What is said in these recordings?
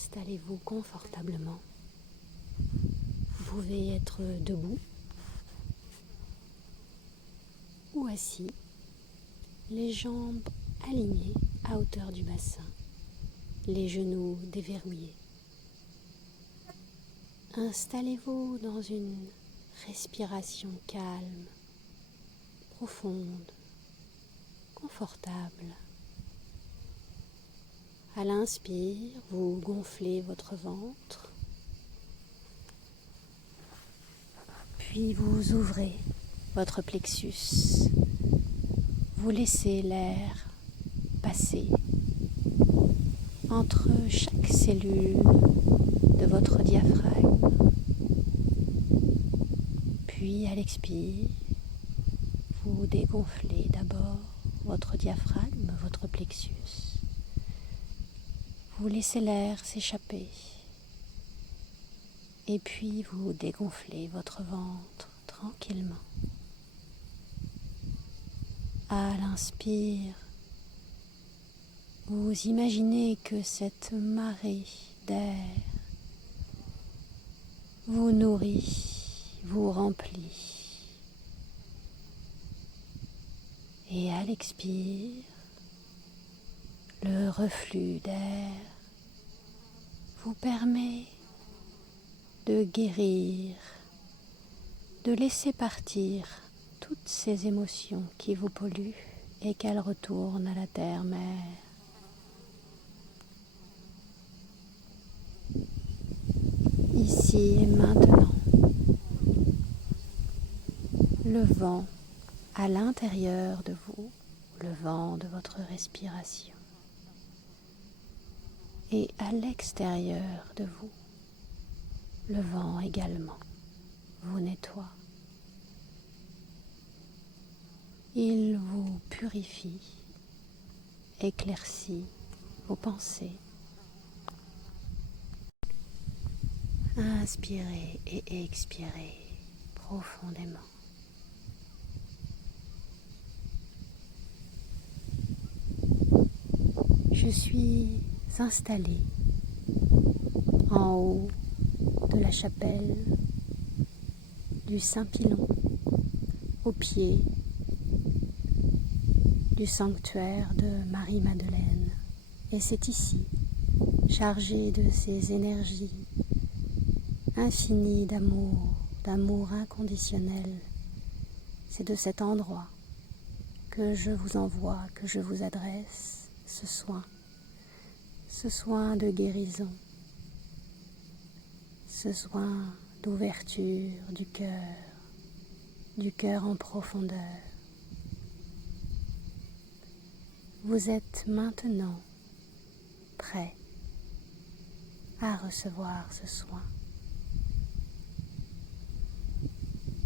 Installez-vous confortablement. Vous pouvez être debout ou assis, les jambes alignées à hauteur du bassin, les genoux déverrouillés. Installez-vous dans une respiration calme, profonde, confortable. À l'inspire, vous gonflez votre ventre, puis vous ouvrez votre plexus. Vous laissez l'air passer entre chaque cellule de votre diaphragme. Puis à l'expire, vous dégonflez d'abord votre diaphragme, votre plexus. Vous laissez l'air s'échapper. Et puis vous dégonflez votre ventre tranquillement. À l'inspire, vous imaginez que cette marée d'air vous nourrit, vous remplit. Et à l'expire, le reflux d'air vous permet de guérir, de laisser partir toutes ces émotions qui vous polluent et qu'elles retournent à la terre-mère. Ici et maintenant, le vent à l'intérieur de vous, le vent de votre respiration, et à l'extérieur de vous, le vent également vous nettoie. Il vous purifie, éclaircit vos pensées. Inspirez et expirez profondément. Je suis installée en haut de la chapelle du Saint-Pilon, au pied du sanctuaire de Marie-Madeleine. Et c'est ici, chargé de ces énergies infinies d'amour inconditionnel, c'est de cet endroit que je vous envoie, que je vous adresse ce soin de guérison, ce soin d'ouverture du cœur en profondeur. Vous êtes maintenant prêt à recevoir ce soin.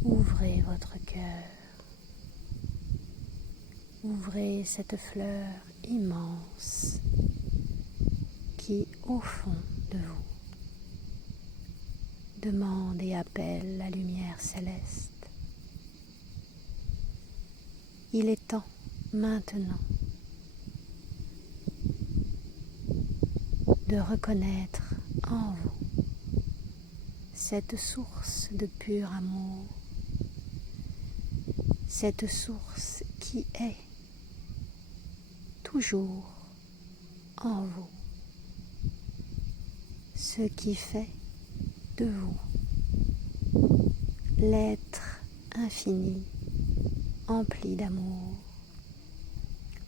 Ouvrez votre cœur, ouvrez cette fleur immense qui, au fond de vous, demande et appelle la lumière céleste. Il est temps maintenant de reconnaître en vous cette source de pur amour, cette source qui est toujours en vous, ce qui fait de vous l'être infini, empli d'amour.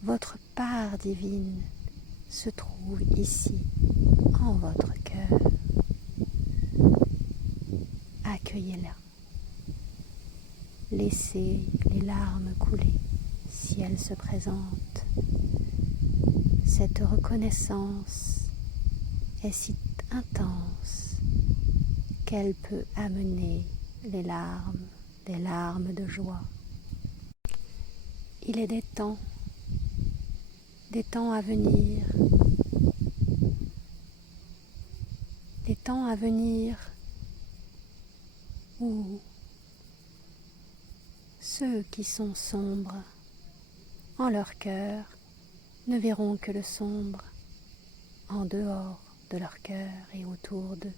Votre part divine se trouve ici, en votre cœur. Accueillez-la. Laissez les larmes couler si elles se présentent. Cette reconnaissance est si intense qu'elle peut amener des larmes de joie. Il est des temps à venir, des temps à venir où ceux qui sont sombres en leur cœur ne verront que le sombre en dehors de leur cœur et autour d'eux.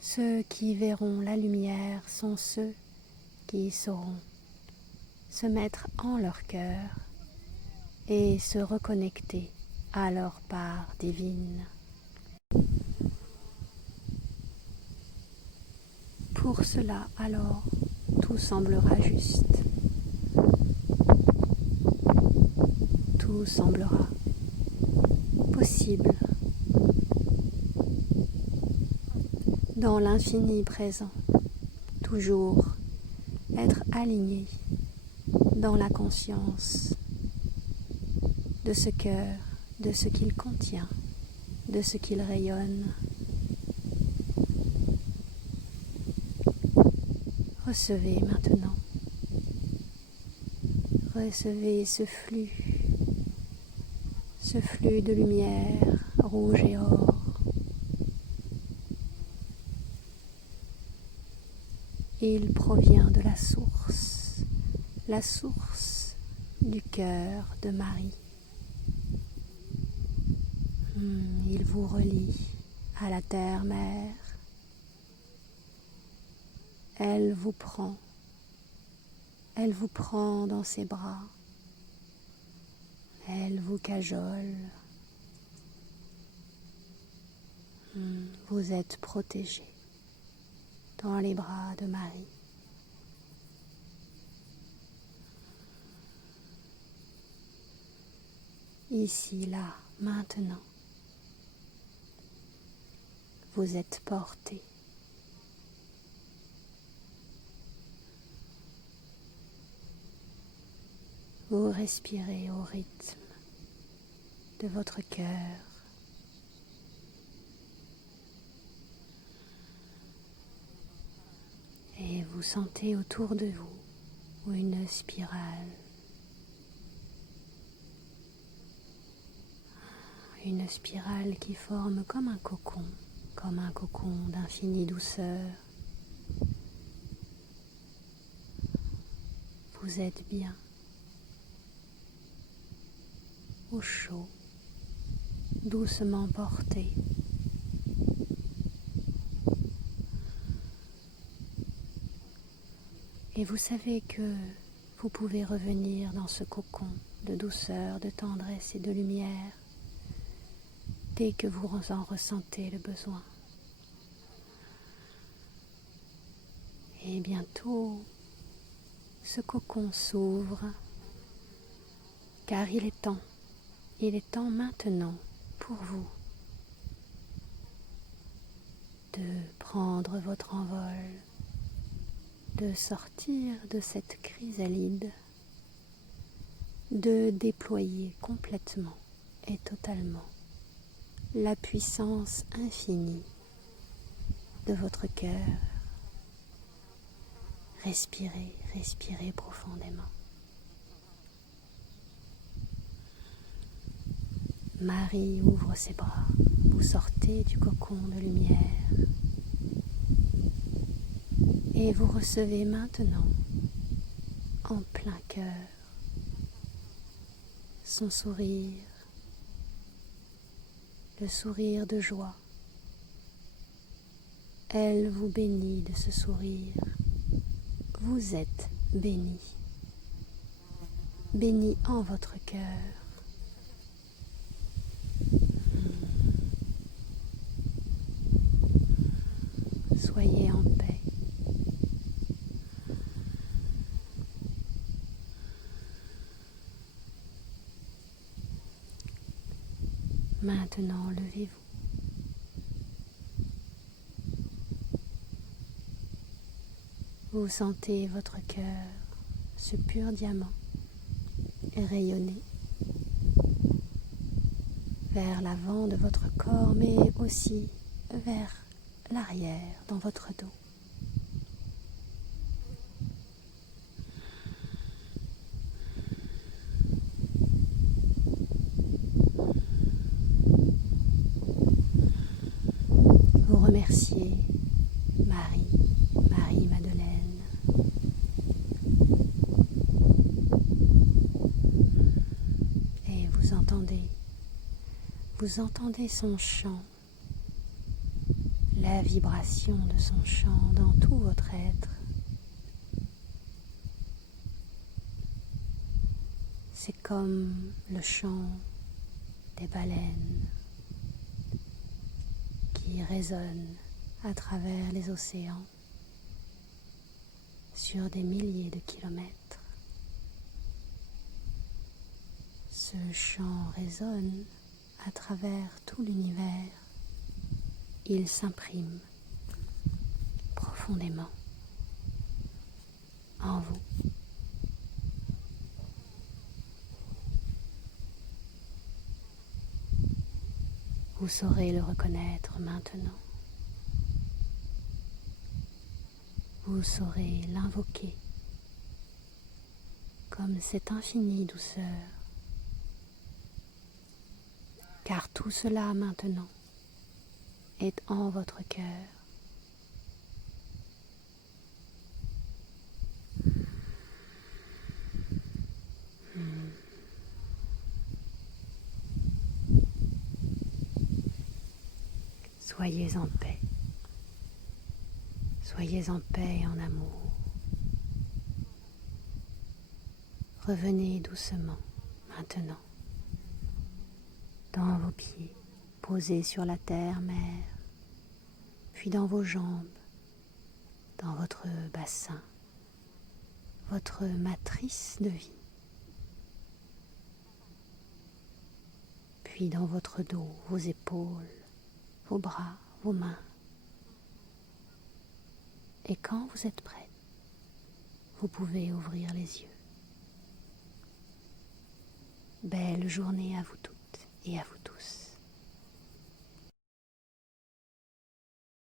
Ceux qui verront la lumière sont ceux qui sauront se mettre en leur cœur et se reconnecter à leur part divine. Pour cela, alors, tout semblera juste. Tout semblera possible. Dans l'infini présent, toujours être aligné dans la conscience de ce cœur, de ce qu'il contient, de ce qu'il rayonne. Recevez maintenant, recevez ce flux de lumière rouge et or. Il provient de la source du cœur de Marie. Il vous relie à la terre-mère. Elle vous prend dans ses bras. Elle vous cajole. Vous êtes protégé dans les bras de Marie. Ici, là, maintenant, vous êtes porté. Vous respirez au rythme de votre cœur. Et vous sentez autour de vous une spirale. Une spirale qui forme comme un cocon d'infinie douceur. Vous êtes bien, au chaud, doucement porté. Et vous savez que vous pouvez revenir dans ce cocon de douceur, de tendresse et de lumière dès que vous en ressentez le besoin. Et bientôt, ce cocon s'ouvre, car il est temps maintenant pour vous de prendre votre envol, de sortir de cette chrysalide, de déployer complètement et totalement la puissance infinie de votre cœur. Respirez, respirez profondément. Marie ouvre ses bras, vous sortez du cocon de lumière et vous recevez maintenant en plein cœur son sourire, le sourire de joie. Elle vous bénit de ce sourire. Vous êtes béni, béni en votre cœur. Soyez en paix. Maintenant, levez-vous. Vous sentez votre cœur, ce pur diamant, rayonner vers l'avant de votre corps, mais aussi vers l'arrière, dans votre dos. Vous remerciez Marie-Madeleine. Et vous entendez Vous entendez son chant, la vibration de son chant dans tout votre être. C'est comme le chant des baleines qui résonne à travers les océans sur des milliers de kilomètres. Ce chant résonne à travers tout l'univers. Il s'imprime profondément en vous. Vous saurez le reconnaître maintenant. Vous saurez l'invoquer comme cette infinie douceur, car tout cela maintenant est en votre cœur. Soyez en paix. Soyez en paix et en amour. Revenez doucement maintenant dans vos pieds, posés sur la terre-mère, puis dans vos jambes, dans votre bassin, votre matrice de vie, puis dans votre dos, vos épaules, vos bras, vos mains. Et quand vous êtes prêt, vous pouvez ouvrir les yeux. Belle journée à vous toutes et à vous tous.